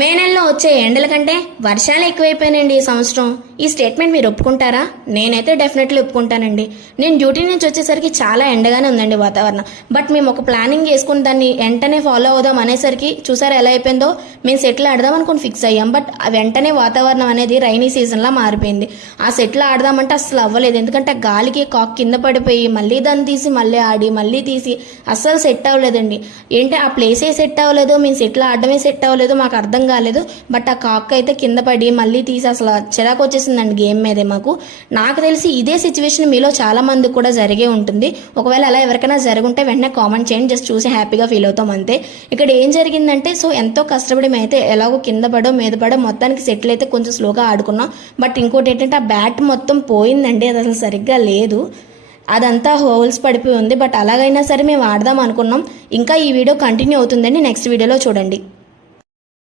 మే నెలలో వచ్చే ఎండల కంటే వర్షాలు ఎక్కువైపోయినాయండి ఈ సంవత్సరం. ఈ స్టేట్మెంట్ మీరు ఒప్పుకుంటారా? నేనైతే డెఫినెట్లీ ఒప్పుకుంటానండి. నేను డ్యూటీ నుంచి వచ్చేసరికి చాలా ఎండగానే ఉందండి వాతావరణం. బట్ మేము ఒక ప్లానింగ్ చేసుకుని దాన్ని వెంటనే ఫాలో అవుదాం అనేసరికి చూసారా ఎలా అయిపోయిందో. మేము సెటిల్ ఆడదాం అనుకుని ఫిక్స్ అయ్యాం. బట్ వెంటనే వాతావరణం అనేది రైనీ సీజన్లా మారిపోయింది. ఆ సెటిల్ ఆడదామంటే అసలు అవ్వలేదు. ఎందుకంటే గాలికి కాక్ కింద పడిపోయి మళ్ళీ దాన్ని తీసి మళ్ళీ ఆడి మళ్ళీ తీసి అస్సలు సెట్ అవ్వలేదండి. ఏంటి ఆ ప్లేసే సెట్ అవ్వలేదు, మేము సెటిల్ ఆడడమే సెట్ అవ్వలేదు, మాకు అర్థం కాలేదు. బట్ ఆ కాక్ అయితే కింద పడి మళ్ళీ తీసి అసలు చిరాకు వచ్చేసిందండి గేమ్ మీదే మాకు. నాకు తెలిసి ఇదే సిచ్యువేషన్ మీలో చాలా మందికి కూడా జరిగే ఉంటుంది. ఒకవేళ అలా ఎవరికైనా జరుగుంటే వెంటనే కామెంట్ చేయండి, జస్ట్ చూసి హ్యాపీగా ఫీల్ అవుతాం అంతే. ఇక్కడ ఏం జరిగిందంటే ఎంతో కష్టపడి మేమైతే ఎలాగో కింద పడో మీద పడో మొత్తానికి సెటిల్ అయితే కొంచెం స్లోగా ఆడుకున్నాం. బట్ ఇంకోటి ఏంటంటే ఆ బ్యాట్ మొత్తం పోయిందండి, అది అసలు సరిగ్గా లేదు, అదంతా హోల్స్ పడిపోయి ఉంది. బట్ అలాగైనా సరే మేము ఆడదాం అనుకున్నాం. ఇంకా ఈ వీడియో కంటిన్యూ అవుతుందండి, నెక్స్ట్ వీడియోలో చూడండి.